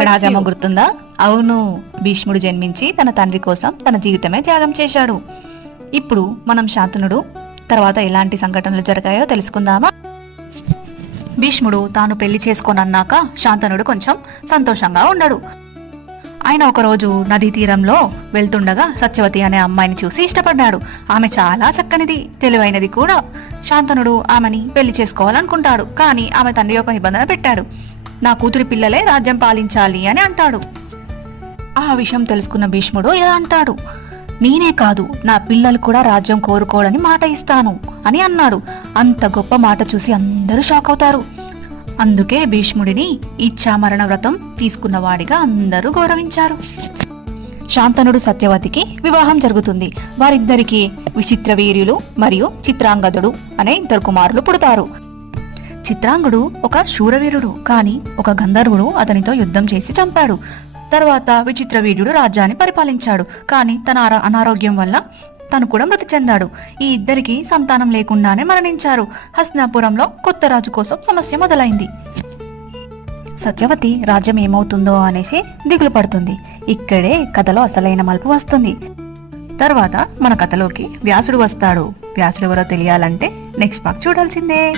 రాజమ్మ గుర్తుందా? అవును భీష్ముడు జన్మించి తన తండ్రి కోసం తన జీవితమే త్యాగం చేశాడు. ఇప్పుడు మనం శాంతనుడు తర్వాత ఎలాంటి సంఘటనలు జరిగాయో తెలుసుకుందామా? భీష్ముడు తాను పెళ్ళి చేసుకోనన్నాక శాంతనుడు కొంచెం సంతోషంగా ఉండడు. ఆయన ఒకరోజు నదీ తీరంలో వెళ్తుండగా సత్యవతి అనే అమ్మాయిని చూసి ఇష్టపడ్డాడు. ఆమె చాలా చక్కనిది తెలివైనది కూడా. శాంతనుడు ఆమెని పెళ్ళి చేసుకోవాలనుకుంటాడు కానీ ఆమె తండ్రి ఒక నిబంధన పెట్టాడు. నా కూతురి పిల్లలే రాజ్యం పాలించాలి అని అంటాడు. ఆ విషయం తెలుసుకున్న భీష్ముడు ఇలా అంటాడు. నేనే కాదు నా పిల్లలు కూడా రాజ్యం కోరుకోడని మాట ఇస్తాను అని అన్నాడు. అంత గొప్ప మాట చూసి అందరూ షాక్ అవుతారు. అందుకే భీష్ముడిని ఇచ్చామరణ వ్రతం తీసుకున్నవాడిగా అందరూ గౌరవించారు. శాంతనుడు సత్యవతికి వివాహం జరుగుతుంది. వారిద్దరికీ విచిత్ర వీర్యులు మరియు చిత్రాంగదుడు అనే ఇద్దరు కుమారులు పుడతారు. చిత్రాంగుడు ఒక శూరవీరుడు కానీ ఒక గంధర్వుడు అతనితో యుద్ధం చేసి చంపాడు. తర్వాత విచిత్ర వీరుడు రాజ్యాన్ని పరిపాలించాడు. కానీ తన అనారోగ్యం వల్ల తను కూడా మృతి చెందాడు. ఈ ఇద్దరికి సంతానం లేకుండానే మరణించారు. హస్నాపురంలో కొత్త రాజు కోసం సమస్య మొదలైంది. సత్యవతి రాజ్యం ఏమవుతుందో అనేసి దిగులు పడుతుంది. ఇక్కడే కథలో అసలైన మలుపు వస్తుంది. తర్వాత మన కథలోకి వ్యాసుడు వస్తాడు. వ్యాసుడు ఎవరో తెలియాలంటే నెక్స్ట్ పార్ట్ చూడాల్సిందే.